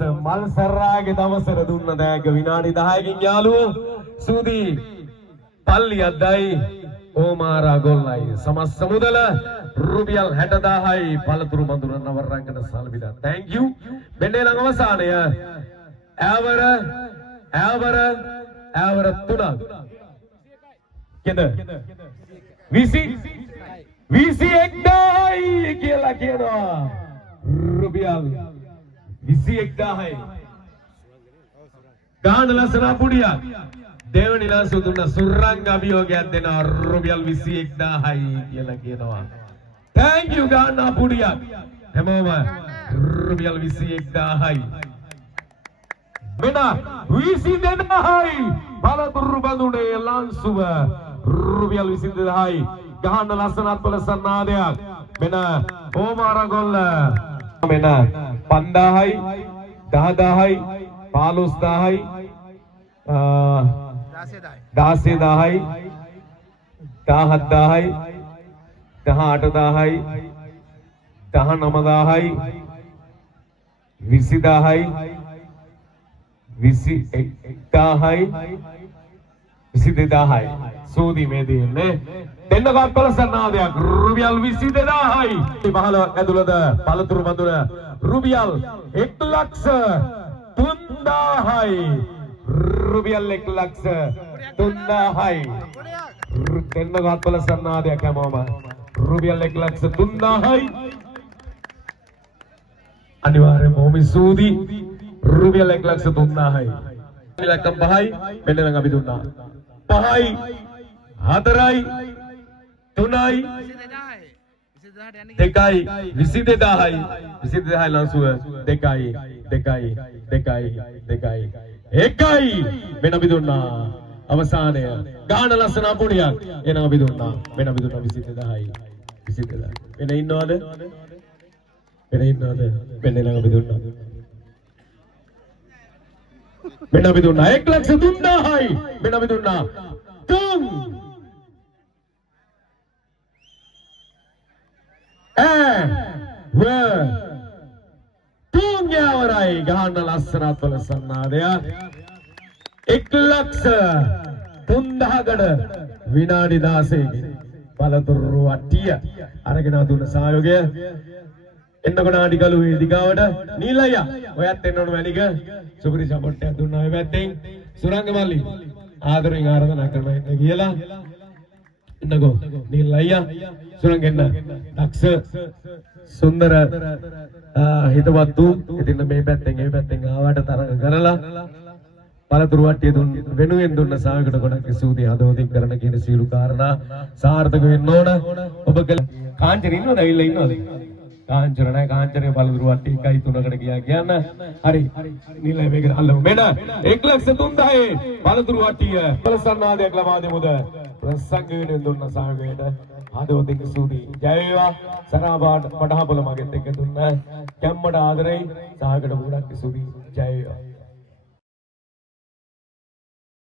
මල් සරාගේ දවසට දුන්න දෑග විනාඩි 10කින් යාළුවෝ සූදි පල්ලියද්දයි ඕමාරා ගොල්ලයි සමස්ත මුදල රුපියල් 60000යි පළතුරු මඳුර නවරංගන සල්විදා thank you බෙන්ඩේ ළඟ අවසානය ඈවර 3ක් කෙද 21000යි කියලා කියනවා රුපියල් 21000යි ගාන ලස්සන පුඩියක් දෙවනි ලාසු දුන්න සුරංග අභියෝගයක් දෙනවා රුපියල් 21000යි කියලා කියනවා thank you ගාන පුඩියක් හැමෝම රුපියල් 21000යි මෙන්න 22000යි පළතුරු බඳුනේ ලන්සුව රුපියල් 22000යි ගහන්න ලස්සනත් වල සන්නාදයක් මෙන්න ඕමාරගොල්ල මෙන්න 5000යි 10000යි 15000යි 16000යි 17000යි 18000යි 19000යි 20000යි 21000යි 22000යි සූදි මේ දෙන්නේ දෙන්නගත් වල සන්නාදයක් රුපියල් 22000යි 15ක් ඇතුළත පළතුරු මඳුර රුපියල් 1,03,000යි රුපියල් 1,03,000යි දෙන්නගත් වල සන්නාදයක් හැමෝම රුපියල් 1,03,000යි අනිවාර්යයෙන්ම මොමි සූදි රුපියල් 1,03,000යි ඉලක්කම් 5යි මෙන්න නම් අපි දුන්නා 5යි 4යි 3යි 2යි 22000යි 22000යි ලන්සුව 2යි 2යි 2යි 2යි 1යි මෙන්න අපි දුන්නා අවසානය ගාන ලස්සන පුණියක් එන අපි දුන්නා මෙන්න අපි දුන්නා 22000යි 22000 එන ඉන්නවද මෙන්න නම් අපි දුන්නා මෙන්න අපි දුන්නා 1,03,000යි මෙන්න අපි දුන්නා 3 තුන්යවරයි ගහන්න ලස්සනත් වල සන්නාදයක් 1,03,000කට විනාඩි 16කින් පළතුරු වට්ටිය අරගෙන දුන්න සහයෝගය එන්නකොට ආඩිගලුවේ දිගාවට නීලయ్య ඔයත් එන්න ඕන මැනික සුපිරි සපෝට් එකක් දුන්නා ඔය පැත්තෙන් සුරංග මල්ලි ආදරෙන් ආරාධනා කරනවා එන්න කියලා එන්නකෝ නීලయ్య සුරංග එන්න දක්ෂ සුන්දර හිතවත් වූ ඉතින් මේ පැත්තෙන් ආවට තරඟ කරලා පළතුරු වට්ටිය වෙනුවෙන් දුන්න සායකට ගොඩක් ස්තුතියි හදවතින් කරන කියන සීල කාරණා සාර්ථක වෙන්න ඕන ඔබ කාංචන ඉන්නවද ඇවිල්ලා ඉන්නවද කාංචන නැහැ කාංචනේ පළතුරු වට්ටිය 1.3කට ගියා කියන්න හරි නිලයි මේක අල්ලමු මෙන්න 1,03,000 පළතුරු වට්ටිය පළසන්නාදයක් ලබා දෙමුද ප්‍රසංග වෙනුවෙන් දුන්න සායකයට හදවතින් ස්තුතියි ජය වේවා සරාබාඩ වඩහපොළ මගෙත් එක්ක දුන්න කැම්මඩ ආදරෙයි සායකට ගොඩක් ස්තුතියි ජය වේවා